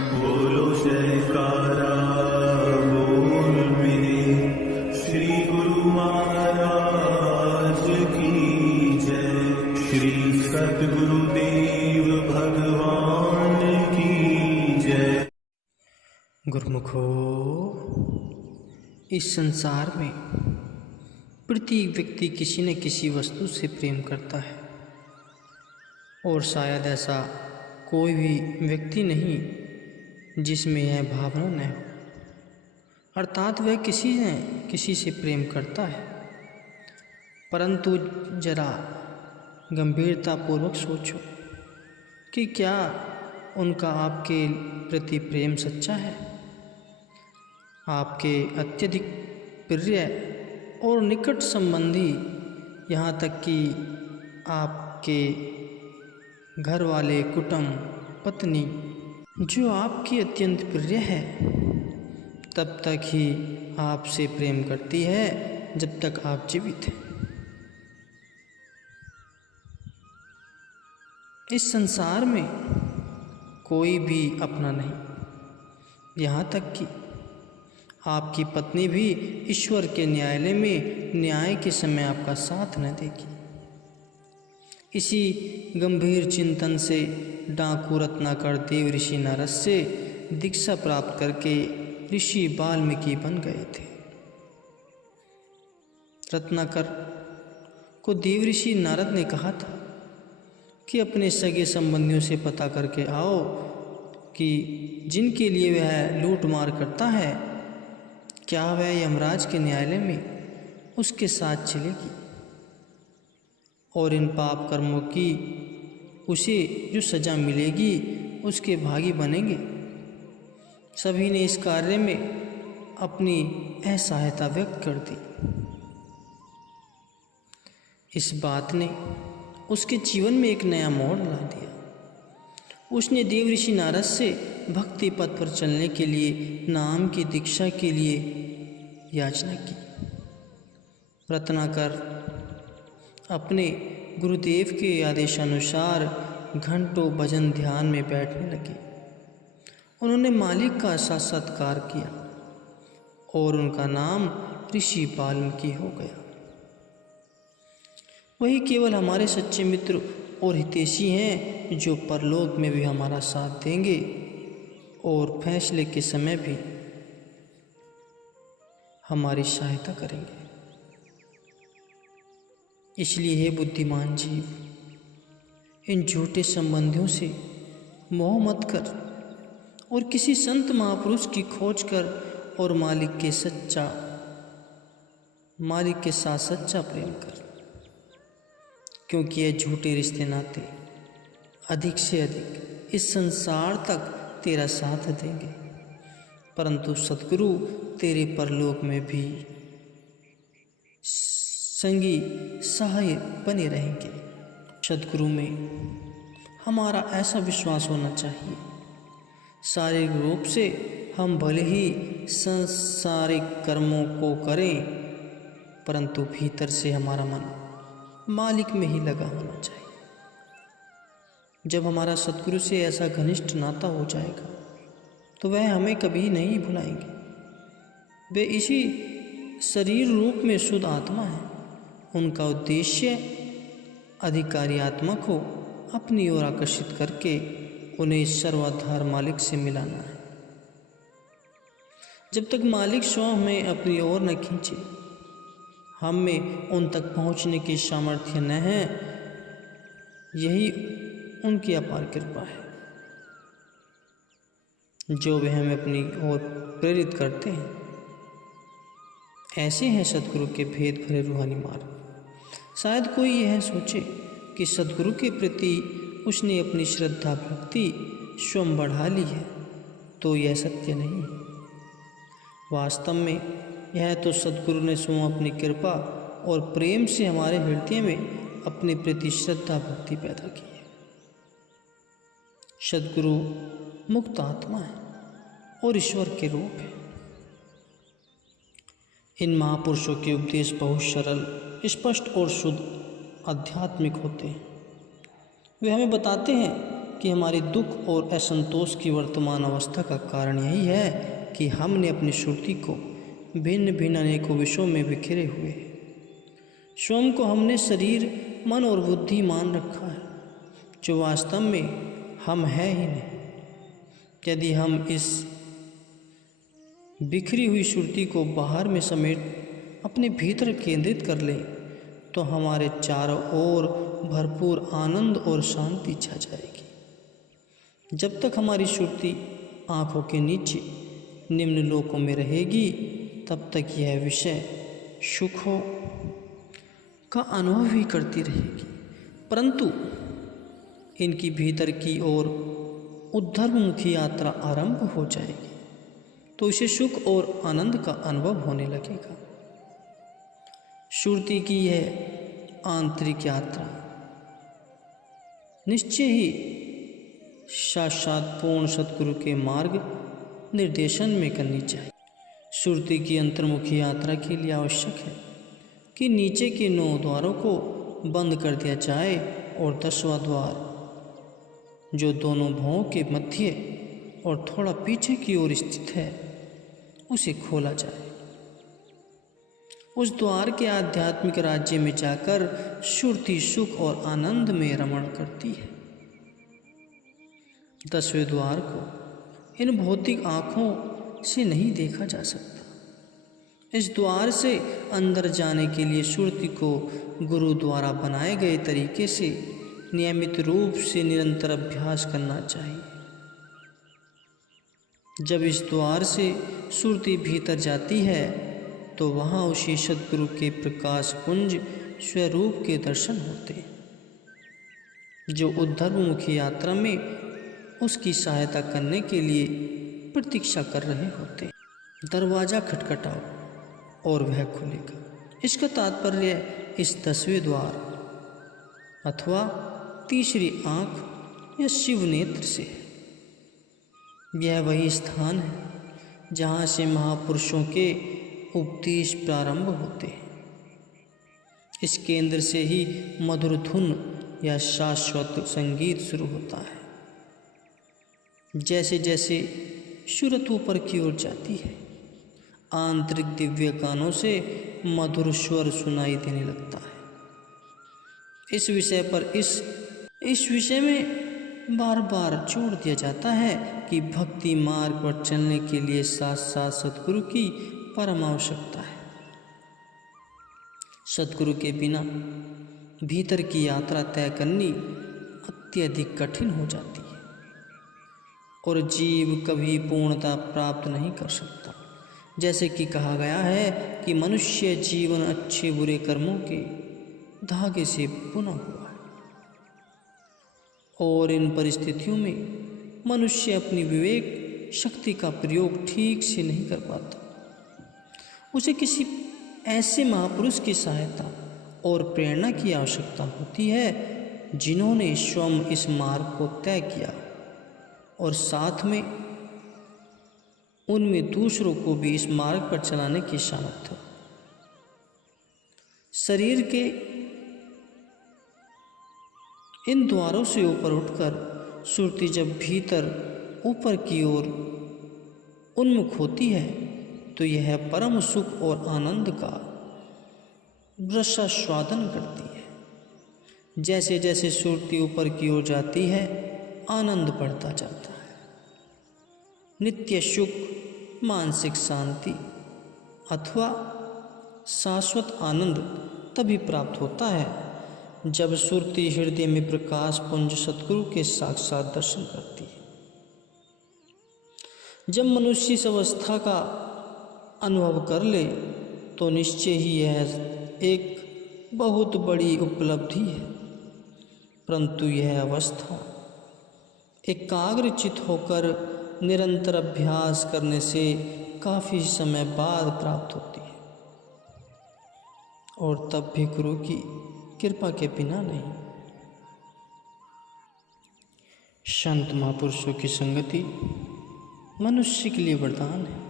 बोलो जयकारा बोल मेरे श्री गुरु महाराज की जय। श्री सद्गुरुदेव भगवान की जय। गुरुमुखो, इस संसार में प्रत्येक व्यक्ति किसी न किसी वस्तु से प्रेम करता है और शायद ऐसा कोई भी व्यक्ति नहीं जिसमें यह भावना न हो, अर्थात वह किसी न किसी से प्रेम करता है। परंतु जरा गंभीरतापूर्वक सोचो कि क्या उनका आपके प्रति प्रेम सच्चा है? आपके अत्यधिक प्रिय और निकट संबंधी, यहाँ तक कि आपके घर वाले, कुटुंब, पत्नी जो आपकी अत्यंत प्रिय है, तब तक ही आपसे प्रेम करती है जब तक आप जीवित हैं। इस संसार में कोई भी अपना नहीं, यहाँ तक कि आपकी पत्नी भी ईश्वर के न्यायालय में न्याय के समय आपका साथ न देगी। इसी गंभीर चिंतन से डाकू रत्नाकर देव ऋषि नारद से दीक्षा प्राप्त करके ऋषि वाल्मीकि बन गए थे। रत्नाकर को देव ऋषि नारद ने कहा था कि अपने सगे संबंधियों से पता करके आओ कि जिनके लिए वह लूट मार करता है, क्या वह यमराज के न्यायालय में उसके साथ चलेगी और इन पाप कर्मों की उसे जो सज़ा मिलेगी उसके भागी बनेंगे। सभी ने इस कार्य में अपनी असहायता व्यक्त कर दी। इस बात ने उसके जीवन में एक नया मोड़ ला दिया। उसने देव ऋषि नारद से भक्ति पथ पर चलने के लिए नाम की दीक्षा के लिए याचना की। रत्नाकर अपने गुरुदेव के आदेशानुसार घंटों भजन ध्यान में बैठने लगे। उन्होंने मालिक का साक्षात्कार किया और उनका नाम ऋषि वाल्मीकि हो गया। वही केवल हमारे सच्चे मित्र और हितैषी हैं जो परलोक में भी हमारा साथ देंगे और फैसले के समय भी हमारी सहायता करेंगे। इसलिए हे बुद्धिमान जीव, इन झूठे संबंधियों से मोह मत कर और किसी संत महापुरुष की खोज कर और मालिक के साथ सच्चा प्रेम कर, क्योंकि ये झूठे रिश्ते नाते अधिक से अधिक इस संसार तक तेरा साथ देंगे, परंतु सद्गुरु तेरे परलोक में भी संगी सहाय बने रहेंगे। सद्गुरु में हमारा ऐसा विश्वास होना चाहिए, शारीरिक रूप से हम भले ही सांसारिक कर्मों को करें, परंतु भीतर से हमारा मन मालिक में ही लगा होना चाहिए। जब हमारा सद्गुरु से ऐसा घनिष्ठ नाता हो जाएगा तो वह हमें कभी नहीं भुलाएंगे। वे इसी शरीर रूप में शुद्ध आत्मा है। उनका उद्देश्य अधिकारी आत्मा को अपनी ओर आकर्षित करके उन्हें सर्वाधार मालिक से मिलाना है। जब तक मालिक स्वयं हमें अपनी ओर न खींचे, हम में उन तक पहुंचने की सामर्थ्य न है। यही उनकी अपार कृपा है जो वे हमें अपनी ओर प्रेरित करते हैं। ऐसे हैं सद्गुरु के भेद भरे रूहानी मार्ग। शायद कोई यह सोचे कि सद्गुरु के प्रति उसने अपनी श्रद्धा भक्ति स्वयं बढ़ा ली है, तो यह सत्य नहीं है। वास्तव में यह तो सद्गुरु ने स्वयं अपनी कृपा और प्रेम से हमारे हृदय में अपने प्रति श्रद्धा भक्ति पैदा की है। सद्गुरु मुक्त आत्मा है और ईश्वर के रूप है। इन महापुरुषों के उपदेश बहुत सरल, स्पष्ट और शुद्ध आध्यात्मिक होते हैं। वे हमें बताते हैं कि हमारे दुख और असंतोष की वर्तमान अवस्था का कारण यही है कि हमने अपनी श्रुति को भिन्न भिन्न अनेकों विषयों में बिखरे हुए हैं। स्वयं को हमने शरीर, मन और बुद्धि मान रखा है, जो वास्तव में हम हैं ही नहीं। यदि हम इस बिखरी हुई श्रुति को बाहर में समेट अपने भीतर केंद्रित कर लें तो हमारे चारों ओर भरपूर आनंद और शांति छा जाएगी। जब तक हमारी श्रुति आँखों के नीचे निम्न लोकों में रहेगी तब तक यह विषय सुखों का अनुभव ही करती रहेगी, परंतु इनकी भीतर की ओर ऊर्ध्वमुखी यात्रा आरंभ हो जाएगी तो इसे सुख और आनंद का अनुभव होने लगेगा। श्रुति की यह आंतरिक यात्रा निश्चय ही साक्षात पूर्ण सतगुरु के मार्ग निर्देशन में करनी चाहिए। श्रुति की अंतर्मुखी यात्रा के लिए आवश्यक है कि नीचे के 9 द्वारों को बंद कर दिया जाए और 10वां द्वार, जो दोनों भौं के मध्य और थोड़ा पीछे की ओर स्थित है, उसे खोला जाए। उस द्वार के आध्यात्मिक राज्य में जाकर श्रुति सुख और आनंद में रमण करती है। 10वें द्वार को इन भौतिक आँखों से नहीं देखा जा सकता। इस द्वार से अंदर जाने के लिए श्रुति को गुरु द्वारा बनाए गए तरीके से नियमित रूप से निरंतर अभ्यास करना चाहिए। जब इस द्वार से श्रुति भीतर जाती है तो वहाँ उसी सद्गुरु के प्रकाश पुंज स्वरूप के दर्शन होते हैं, जो ऊर्ध्वमुखी यात्रा में उसकी सहायता करने के लिए प्रतीक्षा कर रहे होते। दरवाज़ा खटखटाओ और वह खुलेगा। इसका तात्पर्य इस 10वें द्वार अथवा तीसरी आँख या शिव नेत्र से है। यह वही स्थान है जहाँ से महापुरुषों के उपदेश प्रारंभ होते हैं। इस केंद्र से ही मधुर धुन या शाश्वत संगीत शुरू होता है। जैसे जैसे सूरत ऊपर की ओर जाती है, आंतरिक दिव्य कानों से मधुर स्वर सुनाई देने लगता है। इस विषय में बार बार जोर दिया जाता है कि भक्ति मार्ग पर चलने के लिए साथ साथ सद्गुरु की परम आवश्यकता है। सद्गुरु के बिना भीतर की यात्रा तय करनी अत्यधिक कठिन हो जाती है और जीव कभी पूर्णता प्राप्त नहीं कर सकता। जैसे कि कहा गया है कि मनुष्य जीवन अच्छे बुरे कर्मों के धागे से बुना हुआ है और इन परिस्थितियों में मनुष्य अपनी विवेक शक्ति का प्रयोग ठीक से नहीं कर पाता। उसे किसी ऐसे महापुरुष की सहायता और प्रेरणा की आवश्यकता होती है जिन्होंने स्वयं इस मार्ग को तय किया और साथ में उनमें दूसरों को भी इस मार्ग पर चलाने की सामर्थ्य। शरीर के इन द्वारों से ऊपर उठकर सुरती जब भीतर ऊपर की ओर उन्मुख होती है तो यह परम सुख और आनंद का रसास्वादन करती है। जैसे जैसे सुरती ऊपर की ओर जाती है आनंद बढ़ता जाता है। नित्य सुख, मानसिक शांति अथवा शाश्वत आनंद तभी प्राप्त होता है जब सुरती हृदय में प्रकाश पुंज सतगुरु के साक्षात दर्शन करती है। जब मनुष्य इस अवस्था का अनुभव कर ले तो निश्चय ही यह एक बहुत बड़ी उपलब्धि है, परंतु यह अवस्था एकाग्रचित होकर निरंतर अभ्यास करने से काफ़ी समय बाद प्राप्त होती है और तब भी गुरु की कृपा के बिना नहीं। संत महापुरुषों की संगति मनुष्य के लिए वरदान है।